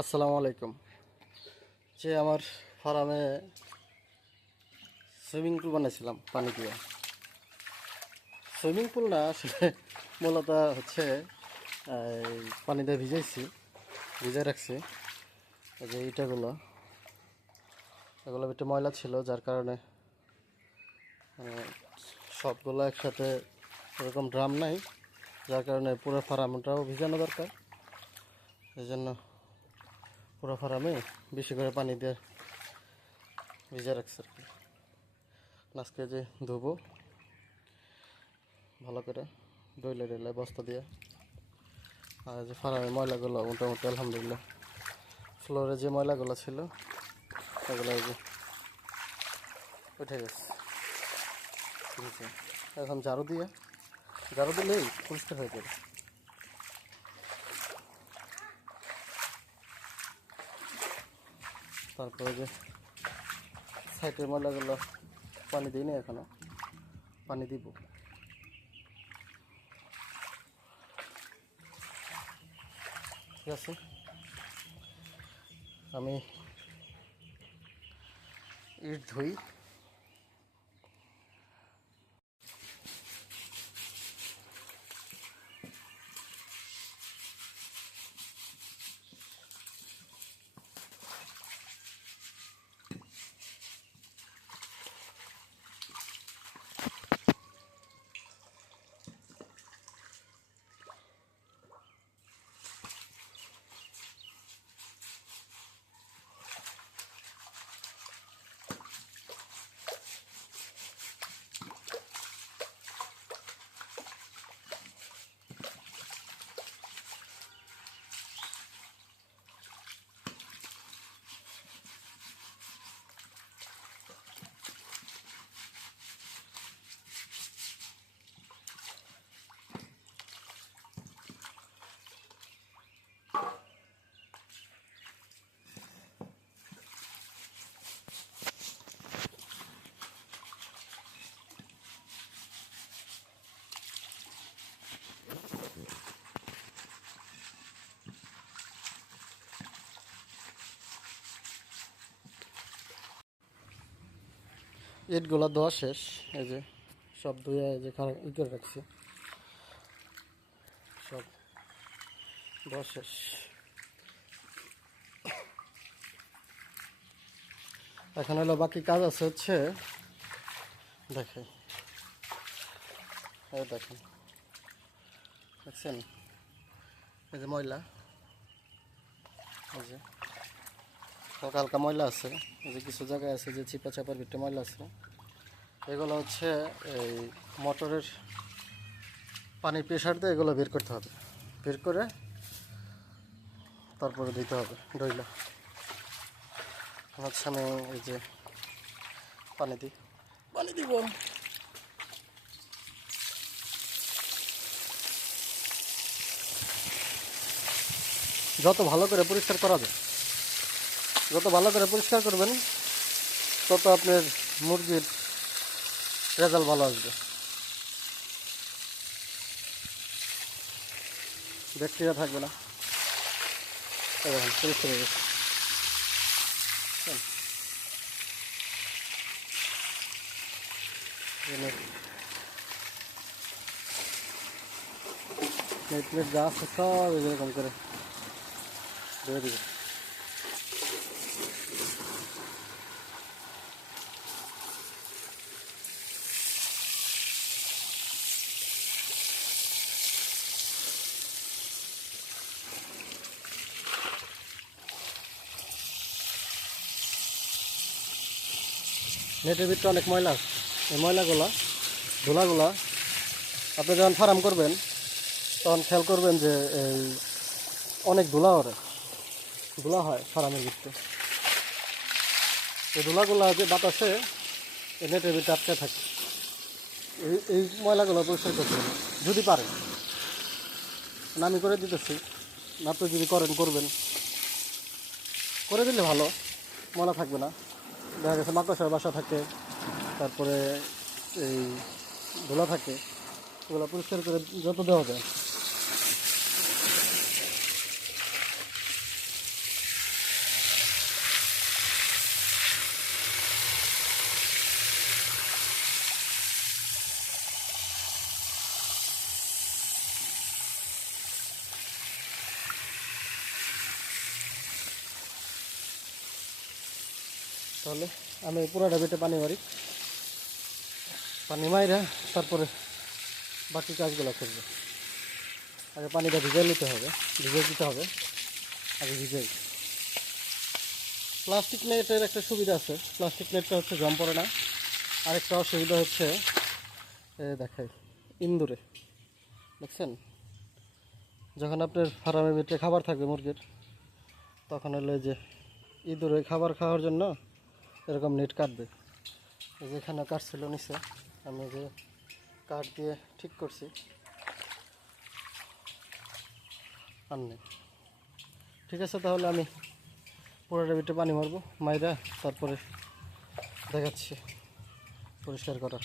আসসালামু আলাইকুম। যে আমার ফার্মে সুইমিং পুল বানিয়েছিলাম পানি দিয়ে। সুইমিং পুল না আসলে মূলত হচ্ছে পানি দিয়ে ভিজাই রাখছি। এই যে এগুলো একটু ময়লা ছিল, যার কারণে সবগুলো একসাথে এরকম ড্রাম নাই, যার কারণে পুরো ফার্মটাও ভিজানো দরকার। এই জন্য পুরো ফার্মে বেশি করে পানি দিয়ে ভিজে রাখছি আর কি। আজকে যে ধুবো ভালো করে ডইলে বস্তা দিয়ে। আর যে ফার্মের ময়লাগুলো মোটামুটি আলহামদুলিল্লাহ, ফ্লোরে যে ময়লাগুলো ছিল সেগুলো এই যে উঠে গেছে। ঠিক আছে, এখন ঝাড়ু দিলেই পরিষ্কার হয়ে যাবে। তারপরে যে সাইডের ময়লাগুলো পানি দিই না, এখনো পানি দিব। ঠিক আছে, আমি ইট ধুই। ইটগুলো ধোয়া শেষ, এই যে সব ধুয়ে এই যে ই করে রাখছি, সব ধোয়া শেষ। এখন হলো বাকি কাজ আছে, হচ্ছে দেখেন দেখছেন এই যে ময়লা, এই যে হালকা হালকা ময়লা আছে, এই যে কিছু জায়গায় আছে যে চিপা চাপার ভিতরে ময়লা আছে। এগুলো হচ্ছে এই মোটরের পানির প্রেশার দিয়ে এগুলো বের করতে হবে, বের করে তারপরে দিতে হবে ডইলা। হচ্ছে আমি এই যে পানি দিব। যত ভালো করে পরিষ্কার করা যায়, যত ভালো করে পরিষ্কার করবেন তত আপনার মুরগির রেজাল্ট ভালো আসবে, ব্যাকটেরিয়া থাকবে না। দেখেন পরিষ্কার হয়ে গেছে। নেট যা আছে সব এরকম করে ধরে দিবে। নেটের ভিতরে অনেক ময়লা আছে, এই ধুলাগুলা আপনি যখন ফার্ম করবেন তখন খেয়াল করবেন যে এই অনেক ধুলা হয় ফার্মের ভিতরে। এই ধুলাগুলা যে বাতাসে এই নেটের ভিতরে আটকে থাকে। এই ময়লাগুলো পরিষ্কার করতে হবে যদি পারেন। আমি করে দিতেছি, না তো যদি করবেন, করে দিলে ভালো, ময়লা থাকবে না। দেখা গেছে মাকড়সার বাসা থাকে, তারপরে এই ধুলা থাকে, এগুলো পরিষ্কার করে যত দেওয়া যায়। তাহলে আমি পুরাটা বেটে পানি মারি, পানি মাইরা তারপরে বাকি কাজগুলো করবো। আগে পানিটা ভিজিয়ে নিতে হবে, ভিজিয়ে দিতে হবে, আগে ভিজাই। প্লাস্টিক নেটের একটা সুবিধা আছে, প্লাস্টিক নেটটা হচ্ছে জম পড়ে না। আরেকটা অসুবিধা হচ্ছে দেখাই, ইন্দুরে দেখছেন, যখন আপনার ফার্মের ভিতরে খাবার থাকবে মুরগির, তখন হলো যে ইঁদুরে খাবার খাওয়ার জন্য এরকম নেট কাটবে। যেখানে কাটছিল নিচে, আমি যে কাঠ দিয়ে ঠিক করছি, আর নেই। ঠিক আছে, তাহলে আমি পুরোটা ভিতরে পানি মারবো, মাইরা তারপরে দেখাচ্ছি পরিষ্কার করা।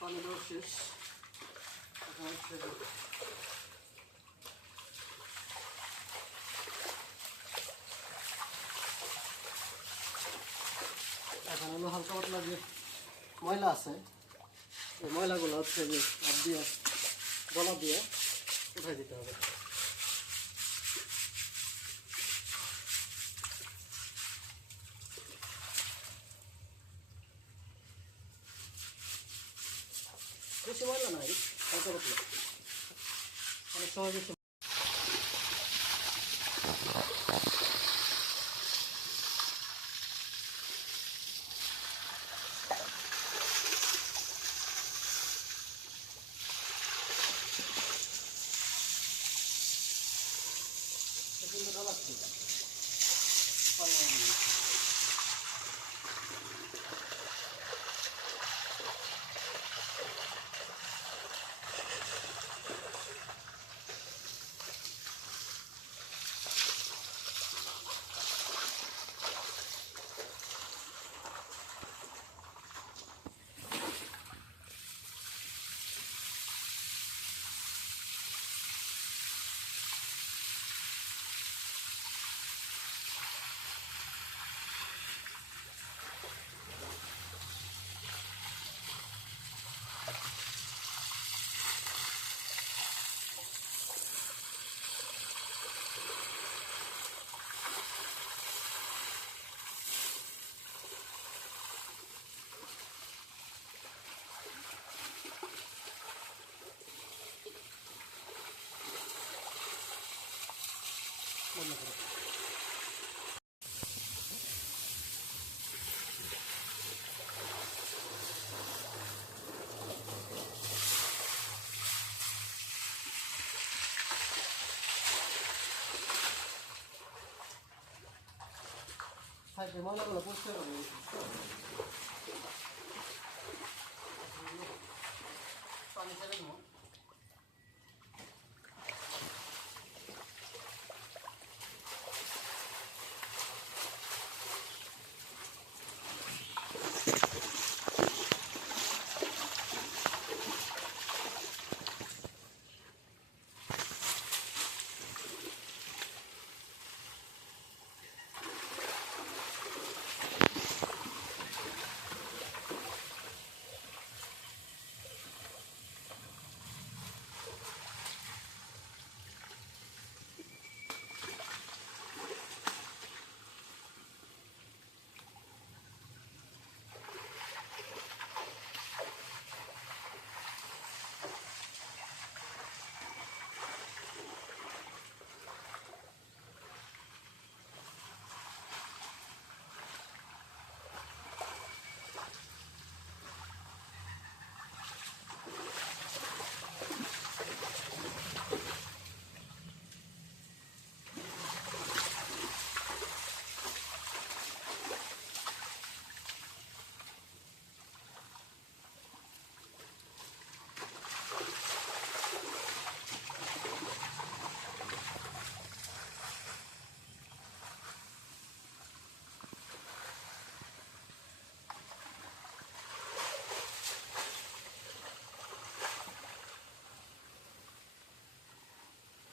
পানি দেওয়া শেষ, এখন হচ্ছে এখন হলো হালকা পাতলা যে ময়লা আছে, এই ময়লাগুলো হচ্ছে যে হাত দিয়ে গলা দিয়ে উঠাই দিতে হবে। বেশি ময়লা নাই, হালকা পাতলা, অনেক সহজে। সাইডে ময়লাগুলো পরিষ্কার করে পানি ছেড়ে দেবো।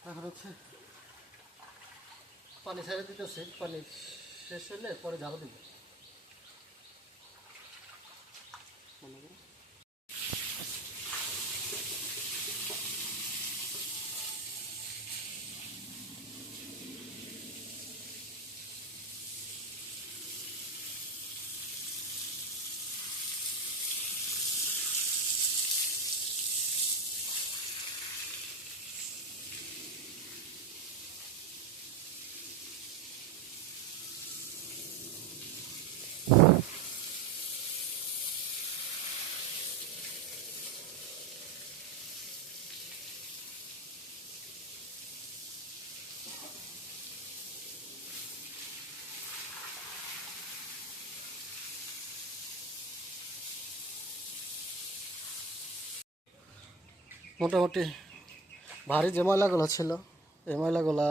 এখন হচ্ছে পানি ছেড়ে দিতেছি, পানি শেষ হলে পরে ঝাড়ু দিব। মোটামুটি ভারী যে ময়লাগুলো ছিল এই ময়লাগুলা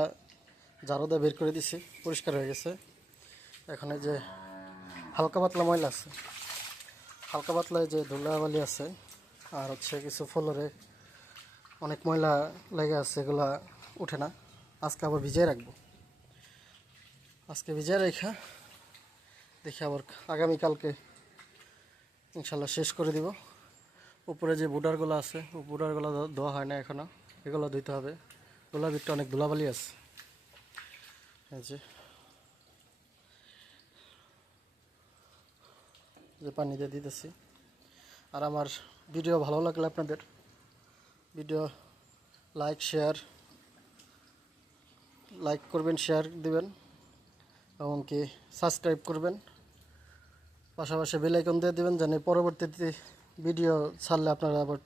ঝাড়ু দিয়ে বের করে দিছি, পরিষ্কার হয়ে গেছে। এখানে যে হালকা পাতলা ময়লা আছে, হালকা পাতলা যে ধুলাবালি আছে, আর হচ্ছে কিছু ফ্লোরে অনেক ময়লা লেগে আছে, এগুলা উঠে না। আজকে আবার ভিজিয়ে রাখবো, আজকে ভিজিয়ে রেখা দেখি আবার আগামীকালকে ইনশাল্লাহ শেষ করে দিব। উপরে যে বুডারগুলো আছে ও বুডারগুলো ধোয়া হয় না এখনও, এগুলো ধুইতে হবে। গোলার ভিতরে অনেক ধুলাবালি আছে। এই যে পানি দিয়ে দিতেছি। আর আমার ভিডিও ভালো লাগলে আপনাদের ভিডিও লাইক করবেন, শেয়ার দিবেন, এমনকি সাবস্ক্রাইব করবেন। পাশাপাশি বেল আইকন দিয়ে দেবেন যেন পরবর্তীতে ভিডিও ছাড়লে আপনারা আবার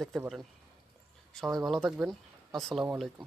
দেখতে পারেন। সবাই ভালো থাকবেন। আসসালামু আলাইকুম।